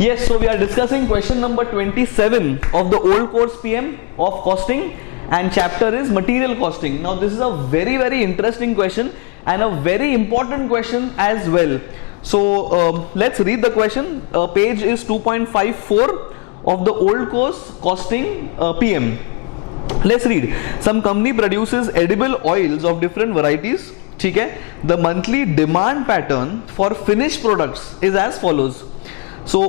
Yes, so we are discussing question number 27 of the old course PM of costing, and chapter is material costing. Now this is a very interesting question and a very important question as well. So let's read the question. Page is 2.54 of the old course costing PM. Let's read. Some company produces edible oils of different varieties. Okay? The monthly demand pattern for finished products is as follows. So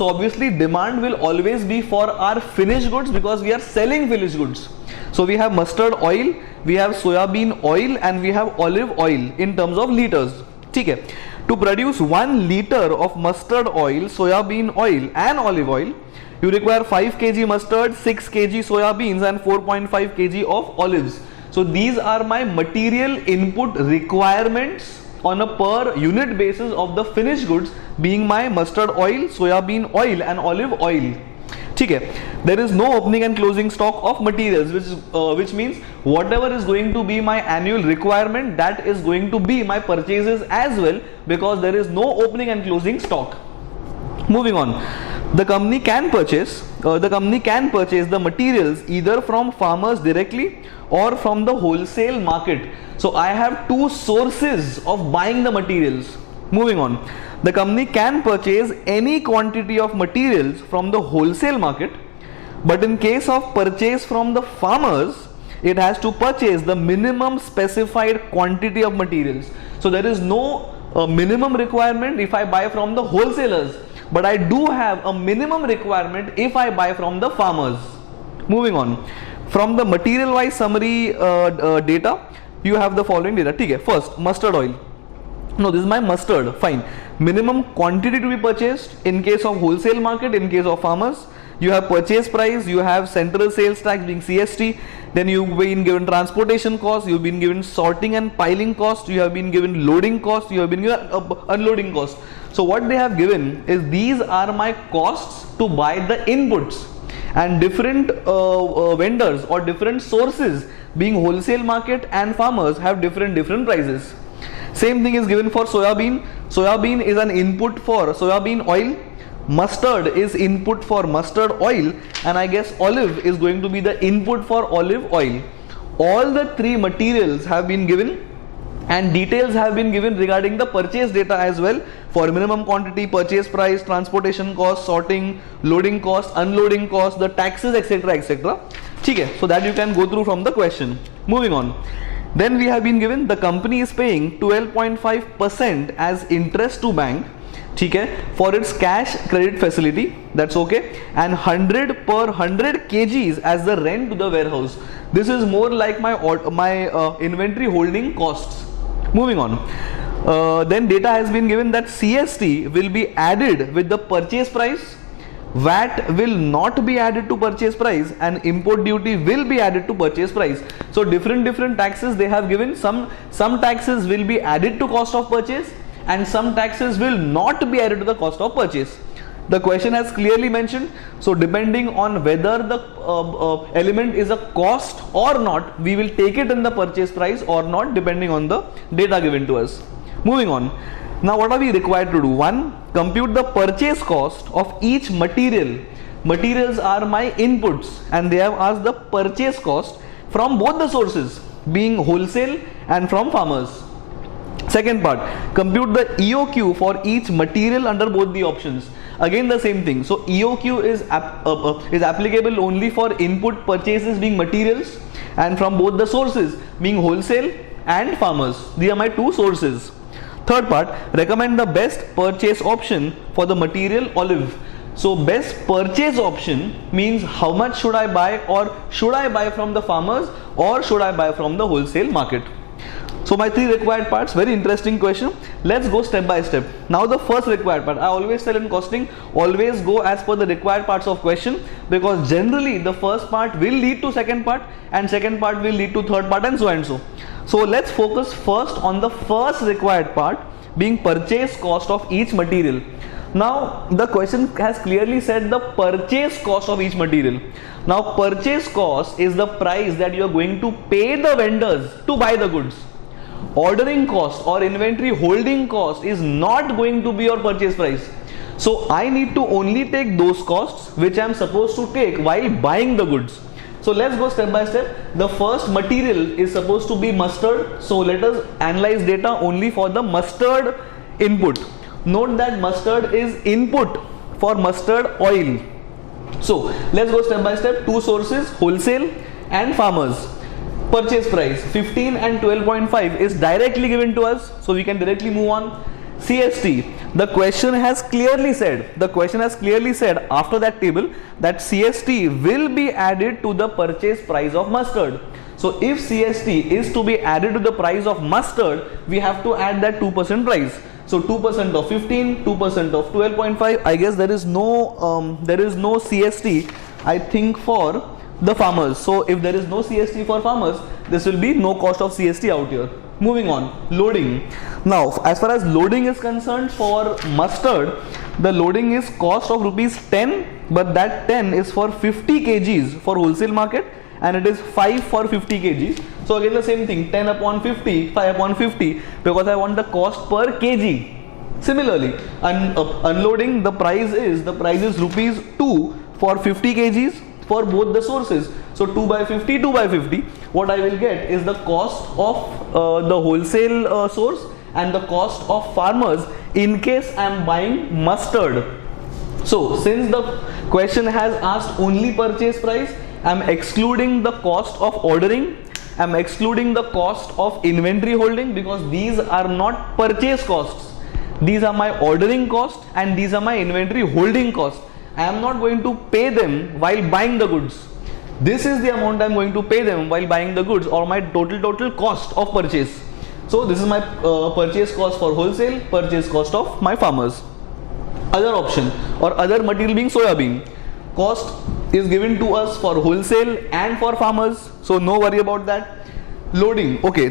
obviously demand will always be for our finished goods because we are selling finished goods. So we have mustard oil, we have soybean oil, and we have olive oil in terms of liters. Okay. To produce 1 liter of mustard oil, soybean oil and olive oil, you require 5 kg mustard, 6 kg soybeans and 4.5 kg of olives. So these are my material input requirements on a per unit basis of the finished goods, being my mustard oil, soybean oil and olive oil. Okay. There is no opening and closing stock of materials, which means whatever is going to be my annual requirement, that is going to be my purchases as well, because there is no opening and closing stock. Moving on. The company can purchase the materials either from farmers directly or from the wholesale market. So I have two sources of buying the materials. Moving on. The company can purchase any quantity of materials from the wholesale market, but in case of purchase from the farmers, it has to purchase the minimum specified quantity of materials. So there is no minimum requirement if I buy from the wholesalers, but I do have a minimum requirement if I buy from the farmers. Moving on. From the material wise summary data, you have the following data. Okay. First, mustard oil. No, this is my mustard. Fine. Minimum quantity to be purchased in case of wholesale market, in case of farmers. You have purchase price, you have central sales tax being CST, then you've been given transportation cost, you've been given sorting and piling cost, you have been given loading cost, you have been given unloading cost. So what they have given is these are my costs to buy the inputs, and different vendors or different sources being wholesale market and farmers have different prices. Same thing is given for soybean. Soybean is an input for soybean oil. Mustard is input for mustard oil, and I guess olive is going to be the input for olive oil. All the three materials have been given, and details have been given regarding the purchase data as well, for minimum quantity, purchase price, transportation cost, sorting, loading cost, unloading cost, the taxes, etc. Okay, so that you can go through from the question. Moving on. Then we have been given the company is paying 12.5% as interest to bank, okay, for its cash credit facility, that's okay, and 100 per 100 kgs as the rent to the warehouse. This is more like my inventory holding costs. Moving on. Then data has been given that CST will be added with the purchase price, VAT will not be added to purchase price, and import duty will be added to purchase price. So different taxes they have given. Some taxes will be added to cost of purchase, and some taxes will not be added to the cost of purchase. The question has clearly mentioned. So depending on whether the element is a cost or not, we will take it in the purchase price or not, depending on the data given to us. Moving on. Now what are we required to do? 1. Compute the purchase cost of each material. Materials are my inputs, and they have asked the purchase cost from both the sources, being wholesale and from farmers. Second part, compute the EOQ for each material under both the options. Again the same thing. So EOQ is applicable only for input purchases being materials, and from both the sources being wholesale and farmers. These are my two sources. Third part, recommend the best purchase option for the material olive. So best purchase option means how much should I buy, or should I buy from the farmers or should I buy from the wholesale market. So my three required parts, very interesting question. Let's go step by step. Now the first required part, I always tell in costing, always go as per the required parts of question, because generally the first part will lead to second part, and second part will lead to third part, and so and so. So let's focus first on the first required part, being purchase cost of each material. Now the question has clearly said the purchase cost of each material. Now purchase cost is the price that you are going to pay the vendors to buy the goods. Ordering cost or inventory holding cost is not going to be your purchase price. So I need to only take those costs which I am supposed to take while buying the goods. So let's go step by step. The first material is supposed to be mustard. So let us analyze data only for the mustard input. Note that mustard is input for mustard oil. So let's go step by step. Two sources, wholesale and farmers. Purchase price 15 and 12.5 is directly given to us, so we can directly move on. CST, the question has clearly said after that table that CST will be added to the purchase price of mustard. So if CST is to be added to the price of mustard, we have to add that 2% price. So 2% of 15, 2% of 12.5. I guess there is no CST, I think, for the farmers. So if there is no CST for farmers, this will be no cost of CST out here. Moving on, loading. Now as far as loading is concerned, for mustard the loading is cost of rupees 10, but that 10 is for 50 kgs for wholesale market and it is 5 for 50 kgs. So again the same thing, 10 upon 50, 5 upon 50, because I want the cost per kg. Similarly, unloading, the price is rupees 2 for 50 kgs for both the sources. So 2 by 50, 2 by 50. What I will get is the cost of the wholesale source and the cost of farmers in case I am buying mustard. So since the question has asked only purchase price, I am excluding the cost of ordering, I am excluding the cost of inventory holding, because these are not purchase costs. These are my ordering cost and these are my inventory holding cost. I am not going to pay them while buying the goods. This is the amount I am going to pay them while buying the goods, or my total cost of purchase. So this is my purchase cost for wholesale, purchase cost of my farmers. Other option or other material being soya bean. Cost is given to us for wholesale and for farmers, so no worry about that. Loading, okay.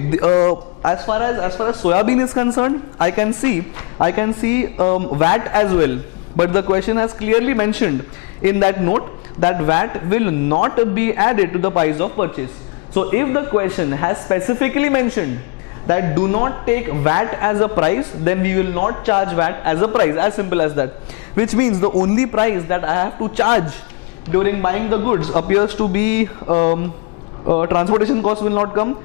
As far as soya bean is concerned, I can see VAT as well. But the question has clearly mentioned in that note that VAT will not be added to the price of purchase. So if the question has specifically mentioned that do not take VAT as a price, then we will not charge VAT as a price, as simple as that. Which means the only price that I have to charge during buying the goods appears to be transportation cost will not come,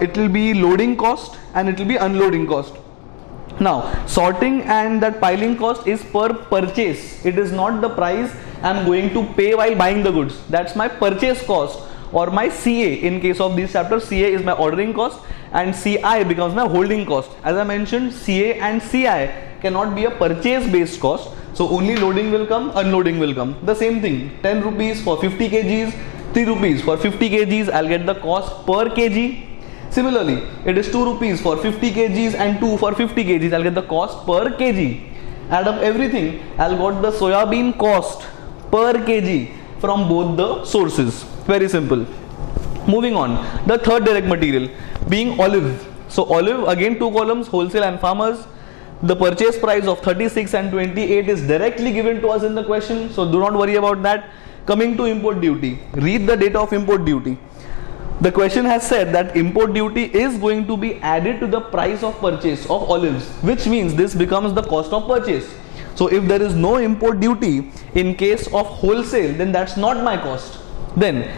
it will be loading cost and it will be unloading cost. Now sorting and that piling cost is per purchase. It is not the price I am going to pay while buying the goods. That's my purchase cost or my CA. In case of this chapter, CA is my ordering cost and CI becomes my holding cost. As I mentioned, CA and CI cannot be a purchase based cost. So only loading will come, unloading will come. The same thing, 10 rupees for 50 kgs, 3 rupees for 50 kgs, I'll get the cost per kg. Similarly, it is 2 rupees for 50 kgs and 2 for 50 kgs, I'll get the cost per kg. Add up everything, I'll got the soya bean cost per kg from both the sources. Very simple. Moving on, the third direct material being olive. So olive, again 2 columns, wholesale and farmers. The purchase price of 36 and 28 is directly given to us in the question, so do not worry about that. Coming to import duty, read the data of import duty. The question has said that import duty is going to be added to the price of purchase of olives, which means this becomes the cost of purchase. So if there is no import duty in case of wholesale, then that's not my cost. Then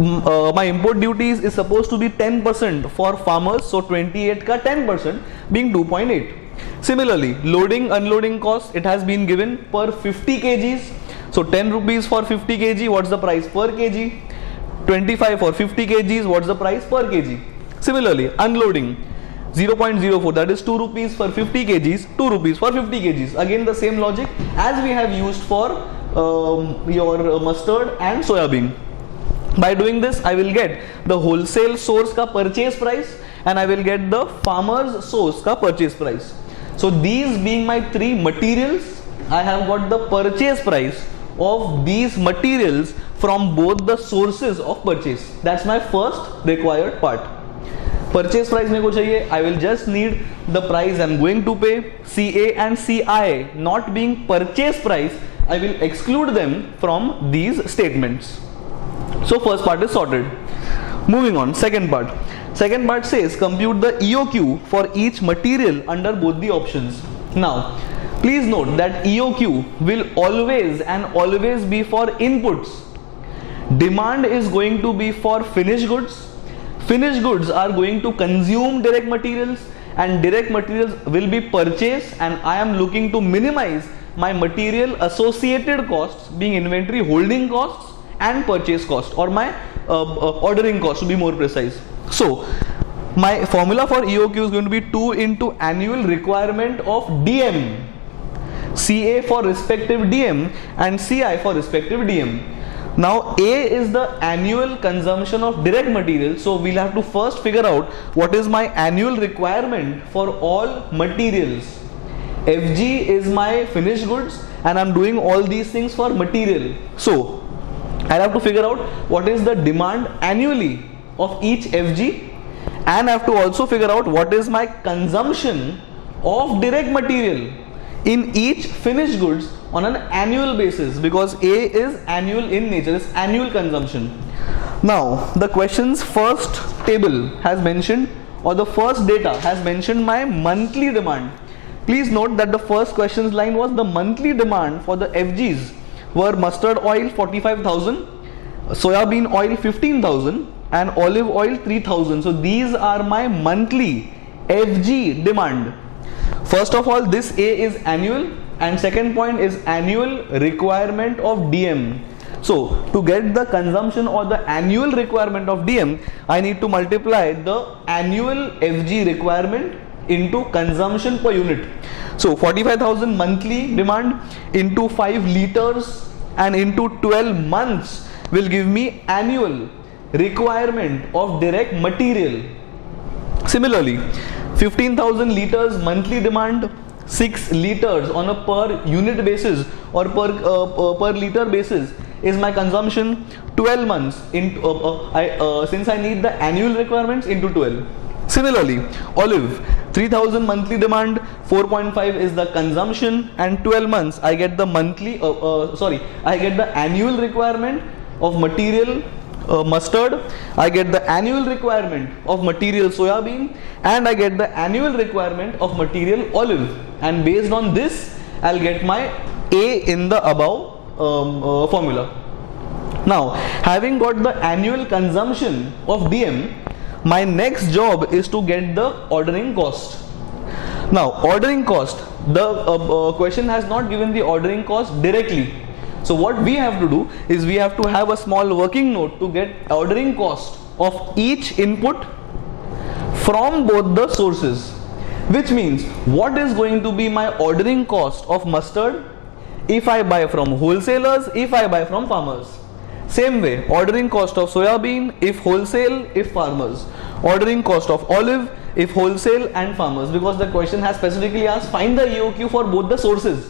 my import duties is supposed to be 10% for farmers, so 28 ka 10% being 2.8. Similarly, loading unloading cost, it has been given per 50 kgs. So 10 rupees for 50 kg, what's the price per kg? 25 for 50 kgs, what's the price per kg? Similarly, unloading 0.04, that is 2 rupees for 50 kgs, 2 rupees for 50 kgs. Again the same logic as we have used for your mustard and soya bean. By doing this, I will get the wholesale source ka purchase price and I will get the farmer's source ka purchase price. So these being my 3 materials, I have got the purchase price of these materials from both the sources of purchase. That's my first required part. Purchase price मेरे को चाहिए, I will just need the price I'm going to pay. CA and CI not being purchase price, I will exclude them from these statements. So first part is sorted. Moving on, second part. Second part says compute the EOQ for each material under both the options. Now please note that EOQ will always and always be for inputs. Demand is going to be for finished goods. Finished goods are going to consume direct materials, and direct materials will be purchased, and I am looking to minimize my material associated costs, being inventory holding costs and purchase cost, or my ordering cost to be more precise. So my formula for EOQ is going to be 2 into annual requirement of DM, CA for respective DM and CI for respective DM. Now A is the annual consumption of direct material, so we'll have to first figure out what is my annual requirement for all materials. FG is my finished goods, and I'm doing all these things for material. So I'll have to figure out what is the demand annually of each FG, and I have to also figure out what is my consumption of direct material in each finished goods on an annual basis, because A is annual in nature, it's annual consumption. Now the question's first table has mentioned, or the first data has mentioned, my monthly demand. Please note that the first question's line was the monthly demand for the FGs were mustard oil 45,000, soya bean oil 15,000 and olive oil 3,000. So these are my monthly FG demand. First of all, this A is annual, and second point is annual requirement of DM. So to get the consumption or the annual requirement of DM, I need to multiply the annual FG requirement into consumption per unit. So 45,000 monthly demand into 5 liters and into 12 months will give me annual requirement of direct material. Similarly, 15,000 liters monthly demand, 6 liters on a per unit basis or per liter basis is my consumption. 12 months since I need the annual requirements into 12. Similarly, olive 3,000 monthly demand, 4.5 is the consumption, and 12 months I get the monthly I get the annual requirement of material mustard, I get the annual requirement of material soya bean, and I get the annual requirement of material olive, and based on this I'll get my A in the above formula. Now, having got the annual consumption of DM, my next job is to get the ordering cost. Now, ordering cost, the question has not given the ordering cost directly. So what we have to do is we have to have a small working note to get ordering cost of each input from both the sources, which means what is going to be my ordering cost of mustard if I buy from wholesalers, if I buy from farmers. Same way, ordering cost of soya bean if wholesale, if farmers. Ordering cost of olive if wholesale and farmers, because the question has specifically asked find the EOQ for both the sources.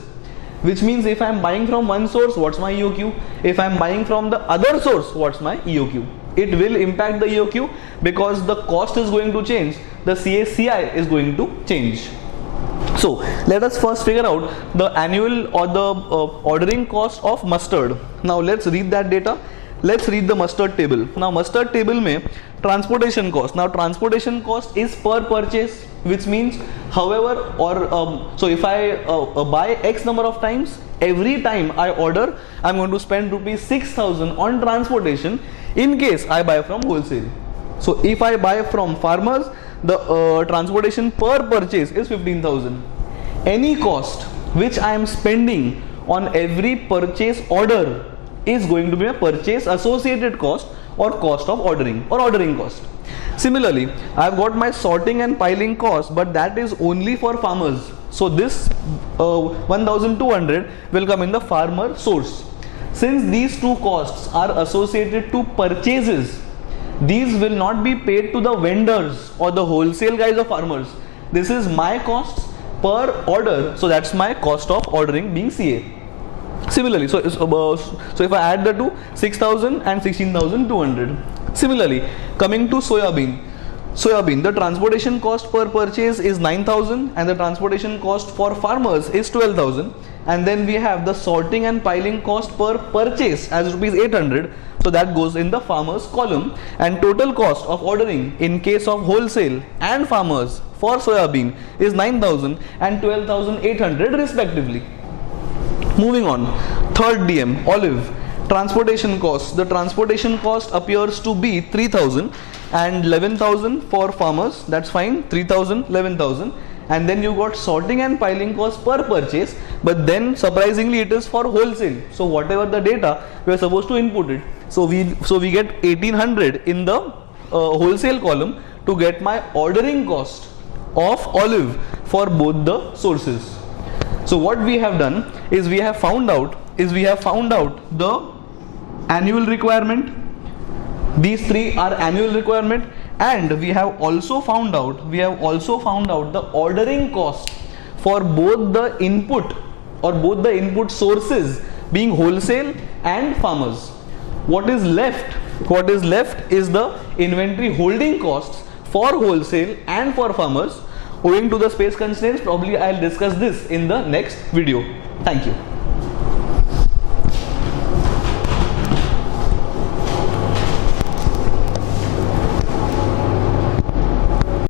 Which means if I am buying from one source, what's my EOQ? If I am buying from the other source, what's my EOQ? It will impact the EOQ because the cost is going to change, the CACI is going to change. So let us first figure out the annual or the ordering cost of mustard. Now let's read that data. Let's read the mustard table. Now mustard table mein transportation cost. Now transportation cost is per purchase, which means however so if I buy X number of times, every time I order I'm going to spend rupees 6,000 on transportation in case I buy from wholesale. So if I buy from farmers, the transportation per purchase is 15,000. Any cost which I am spending on every purchase order is going to be a purchase associated cost or cost of ordering or ordering cost. Similarly, I have got my sorting and piling cost, but that is only for farmers. So this 1,200 will come in the farmer source. Since these two costs are associated to purchases, these will not be paid to the vendors or the wholesale guys of farmers. This is my costs per order, so that's my cost of ordering being CA. Similarly, so if I add the two, 6,000 and 16,200. Similarly, coming to soya bean, the transportation cost per purchase is 9,000 and the transportation cost for farmers is 12,000, and then we have the sorting and piling cost per purchase as rupees 800, so that goes in the farmers column, and total cost of ordering in case of wholesale and farmers for soybean is 9,000 and 12,800 respectively. Moving on, third DM, olive. Transportation cost. The transportation cost appears to be 3,000 and 11,000 for farmers. That's fine. 3,000, 11,000. And then you got sorting and piling cost per purchase. But then surprisingly it is for wholesale. So whatever the data we are supposed to input it. So we get 1,800 in the wholesale column to get my ordering cost of olive for both the sources. So what we have done is we have found out the annual requirement. These three are annual requirement, and we have also found out the ordering cost for both the input sources being wholesale and farmers. What is left is the inventory holding costs for wholesale and for farmers. Owing to the space constraints, probably I'll discuss this in the next video. Thank you.